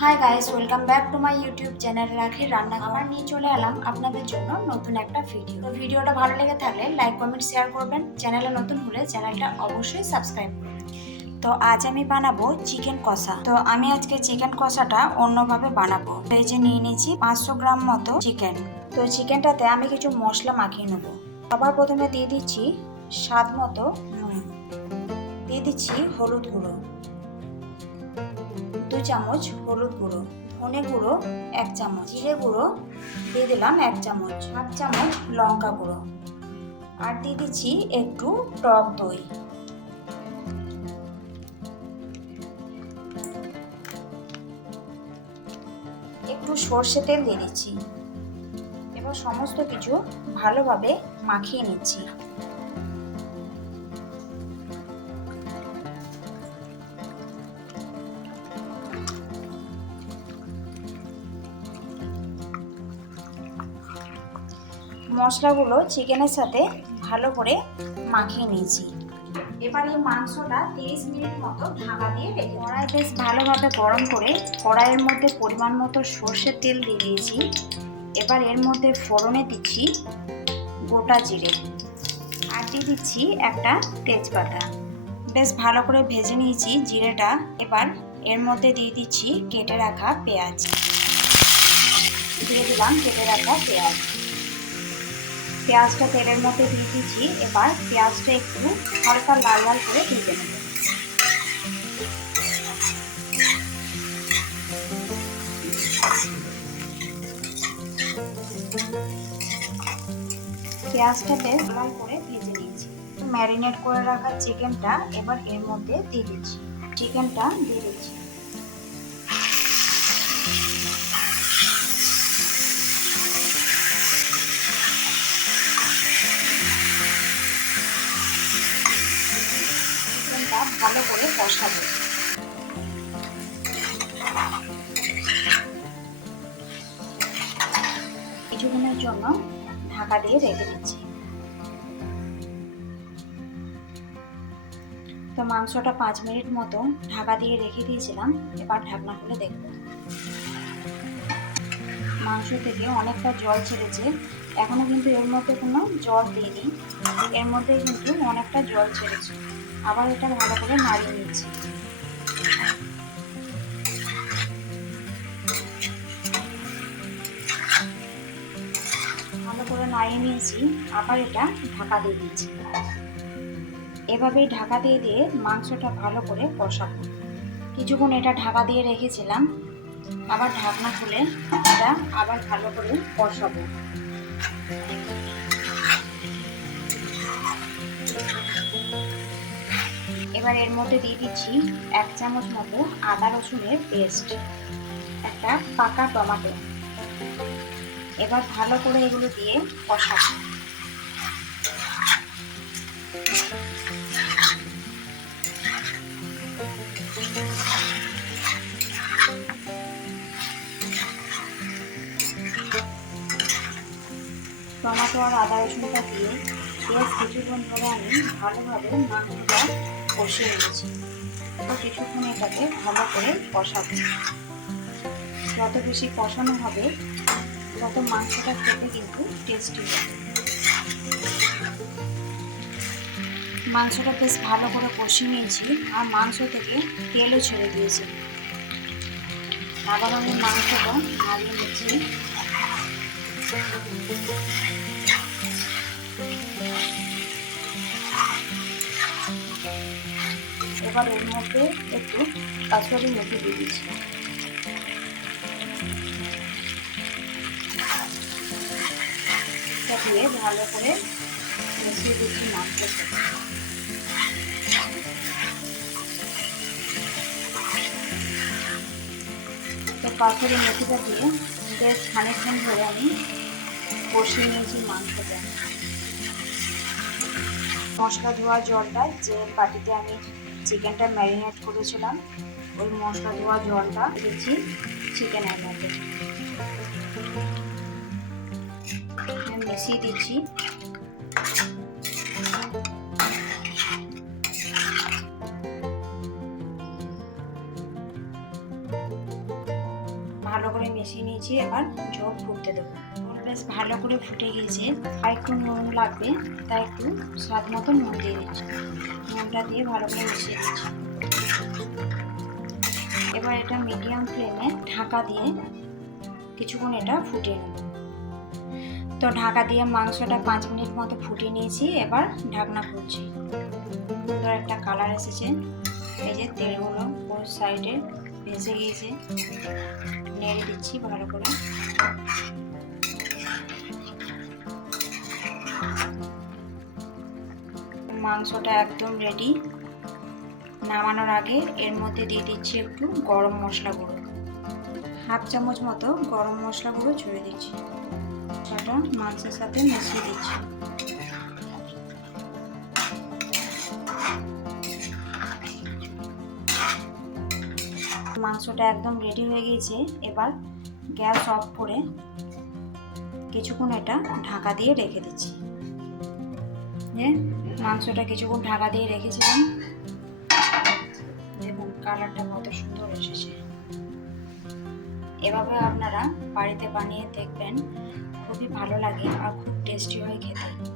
Hi guys welcome back to my YouTube channel Rakhi রান্না আবার নিয়ে চলে এলাম আপনাদের জন্য নতুন একটা ভিডিও তো ভিডিওটা ভালো লেগে থাকলে লাইক কমেন্ট শেয়ার করবেন। চ্যানেলে নতুন হলে চ্যানেলটা অবশ্যই সাবস্ক্রাইব করবেন। তো আজ আমি বানাবো চিকেন কষা। তো আমি আজকে চিকেন কষাটা অন্যভাবে বানাবো। এই যে নিয়ে নিয়েছি পাঁচশো গ্রাম মতো চিকেন তো চিকেনটাতে আমি কিছু মশলা মাখিয়ে নেব। আবার প্রথমে দিয়ে দিচ্ছি স্বাদ মতো নুন। দিয়ে দিচ্ছি হলুদ গুঁড়ো। দু চামচ হলুদ গুঁড়ো, ধনে গুঁড়ো এক চামচ, জিরে গুঁড়ো দিয়ে দিলাম এক চামচ, হাফ চামচ লঙ্কা গুঁড়ো আর দিয়ে দিচ্ছি একটু টক দই। একটু সর্ষে তেল দিয়ে দিচ্ছি। এবার সমস্ত কিছু ভালোভাবে মাখিয়ে নিচ্ছি। মশলাগুলো চিকেনের সাথে ভালো করে মাখিয়ে নিয়েছি। এবার এই মাংসটা তিরিশ মিনিট মতো ঢাকা দিয়ে রেখে কড়াই বেশ ভালোভাবে গরম করে কড়াইয়ের মধ্যে পরিমাণ মতো সর্ষের তেল দিয়ে দিয়েছি। এবার এর মধ্যে ফোড়নে দিচ্ছি গোটা জিরে আর দিয়ে দিচ্ছি একটা তেজপাতা। বেশ ভালো করে ভেজে নিয়েছি জিরেটা। এবার এর মধ্যে দিয়ে দিচ্ছি কেটে রাখা পেঁয়াজ। দিয়ে দিলাম কেটে রাখা পেঁয়াজ। পেঁয়াজটা তেলের মধ্যে দিয়ে দিচ্ছি। এবার পেঁয়াজটা একটু হালকা লাল লাল করে ভেজে নেব। পেঁয়াজটা বেশ লাল করে ভেজে নিয়েছি ম্যারিনেট করে রাখা চিকেনটা এবার এর মধ্যে দিয়ে দিচ্ছি। চিকেনটা দিয়ে দিচ্ছি। কষাবো কিছুক্ষণের জন্য ঢাকা দিয়ে রেখে দিচ্ছি। তো মাংসটা পাঁচ মিনিট মতো ঢাকা দিয়ে রেখে দিয়েছিলাম, এবার ঢাকনা খুলে দেখব। মাংস থেকে অনেকটা জল ছেড়েছে, এখনও কিন্তু এর মধ্যে কোনো জল দিইনি এর মধ্যে কিন্তু অনেকটা জল ছেড়েছে। আবার এটা ভালো করে নাড়িয়ে নিচ্ছি। ভালো করে নাড়িয়ে নিয়েছি, আবার এটা ঢাকা দিয়ে দিচ্ছি। এভাবেই ঢাকা দিয়ে দিয়ে মাংসটা ভালো করে কষাবো। কিছুক্ষণ এটা ঢাকা দিয়ে রেখেছিলাম, আবার ঢাকনা খুলে এটা আবার ভালো করে কষাবো। এবার এর মধ্যে দিয়ে দিচ্ছি এক চামচ মতো আদা রসুনের পেস্ট একটা পাকা টমাটো। এবার ভালো করে এগুলো দিয়ে কষাবো। টমাটো আর আদা রসুনটা দিয়ে বেশ কিছুক্ষণ ধরে আমি ভালোভাবে মাংসটা কষিয়ে নিয়েছি তো কিছুক্ষণ এটাকে ভালো করে কষাবো। যত বেশি কষানো হবে, তত মাংসটা খেতে কিন্তু টেস্টি হবে। মাংসটা বেশ ভালো করে কষিয়ে নিয়েছি আর মাংস থেকে তেলও ছেড়ে দিয়েছি। আবার আমি মাংসটা নাড়িয়ে নিচ্ছি। এবার এর মধ্যে একটু কাঁচুরি মেথি দিয়ে দিচ্ছি। দিয়ে ভালো করে মিশিয়ে দিচ্ছি মাংসের সাথে তো কাঁচুরি মেথিটা দিয়ে বেশ খানিকক্ষণ ধরে আমি কষিয়ে নিয়েছি মাংসটা। মশলা ধোয়া জলটা, যে বাটিতে আমি চিকেনটা ম্যারিনেট করেছিলাম, ওই মশলা ধোয়া জলটা দিচ্ছি চিকেনের মধ্যে। মিশিয়ে দিচ্ছি। ভালো করে মিশিয়ে নিয়েছি, এবার ঝোল ফুটতে দেবো। বেশ ভালো করে ফুটে গিয়েছে আর একটু নুন লাগবে, তাই একটু স্বাদ মতো নুন দিয়ে দিচ্ছি। নুনটা দিয়ে ভালো করে মিশিয়ে দিচ্ছি। এবার এটা মিডিয়াম ফ্লেমে ঢাকা দিয়ে কিছুক্ষণ এটা ফুটিয়ে নেব। তো ঢাকা দিয়ে মাংসটা পাঁচ মিনিট মতো ফুটিয়ে নিয়েছি, এবার ঢাকনা খুলছি। সুন্দর একটা কালার এসেছে। এই যে তেলগুলো পুরো সাইডে ভেসে গিয়েছে। নেড়ে দিচ্ছি ভালো করে। মাংসটা একদম রেডি নামানোর আগে এর মধ্যে দিয়ে দিচ্ছি একটু গরম মশলা গুঁড়ো। হাফ চামচ মতো গরম মশলা গুঁড়ো ছড়িয়ে দিচ্ছি। সেটা মাংসের সাথে মিশিয়ে দিচ্ছি। মাংসটা একদম রেডি হয়ে গিয়েছে। এবার গ্যাস অফ করে কিছুক্ষণ এটা ঢাকা দিয়ে রেখে দিচ্ছি। যে মাংসটা কিছুক্ষণ ঢাকা দিয়ে রেখেছিলাম। দেখুন, কালারটা কত সুন্দর এসেছে। এভাবে আপনারা বাড়িতে বানিয়ে দেখবেন, খুবই ভালো লাগে আর খুব টেস্টি হয় খেতে।